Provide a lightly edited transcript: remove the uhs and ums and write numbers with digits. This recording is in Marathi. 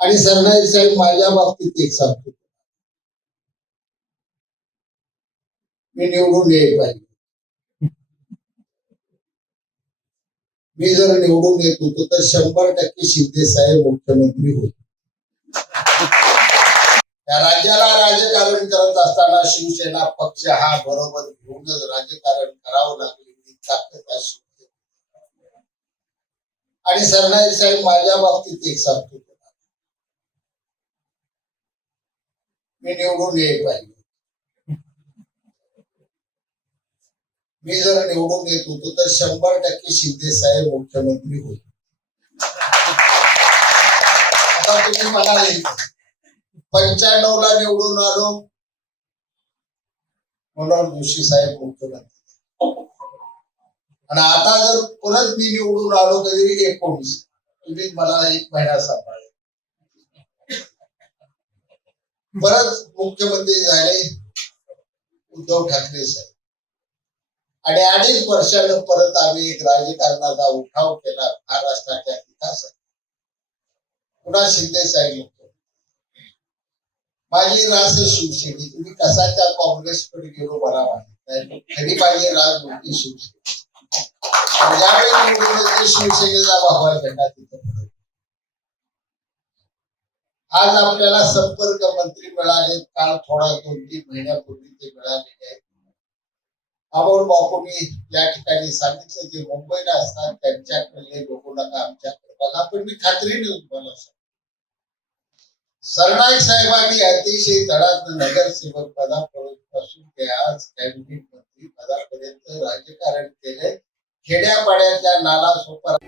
आणि सरनाईक साहेब माझ्या बाबतीत एक सांगतो, मी निवडून यायला पाहिजे. मी जर निवडून येत होतो तर 100% शिंदे साहेब मुख्यमंत्री होते. त्या राज्याला राजकारण करत असताना शिवसेना पक्ष हा बरोबर घेऊनच राजकारण करावं लागले ताकद अशी. आणि सरनाईक साहेब माझ्या बाबतीत एक सांगतो, मी निवडून यायला पाहिजे. मी जर निवडून येत होतो तर 100% शिंदे साहेब मुख्यमंत्री होते. आता तुम्ही म्हणाले 95 ला निवडून आलो म्हणून जोशी साहेब मुख्यमंत्री, आणि आता जर परत मी निवडून आलो तरी 19, तुम्ही मला 1 महिना सांभाळले, परत मुख्यमंत्री झाले उद्धव ठाकरे साहेब, आणि 2.5 वर्षानं परत आम्ही एक राजकारणाचा उठाव केला महाराष्ट्राच्या विकासात. पुन्हा शिंदे साहेब माझी रास शिवसेने. तुम्ही कसाच्या काँग्रेसकडे गेलो मला माहित नाही, खरी माझी रास मोठी शिवसेना. ज्यावेळी निवडून शिवसेनेचा भगवा झेंडा तिथं. आज आपल्याला संपर्क मंत्री मिळाले, काल थोडा 2-3 महिन्यापूर्वी ते मिळालेले आहेत. अमोल बापूंनी या ठिकाणी सांगितलं की मुंबईला असतात त्यांच्याकडे बघू नका, आमच्याकडे बघा. पण मी खात्रीने तुम्हाला सांगतो, सरनाईक साहेबांनी अतिशय तळात नगरसेवक पदापासून ते आज कॅबिनेट मंत्री पदापर्यंत राजकारण केले. खेड्यापाड्यातल्या नाला सोपारा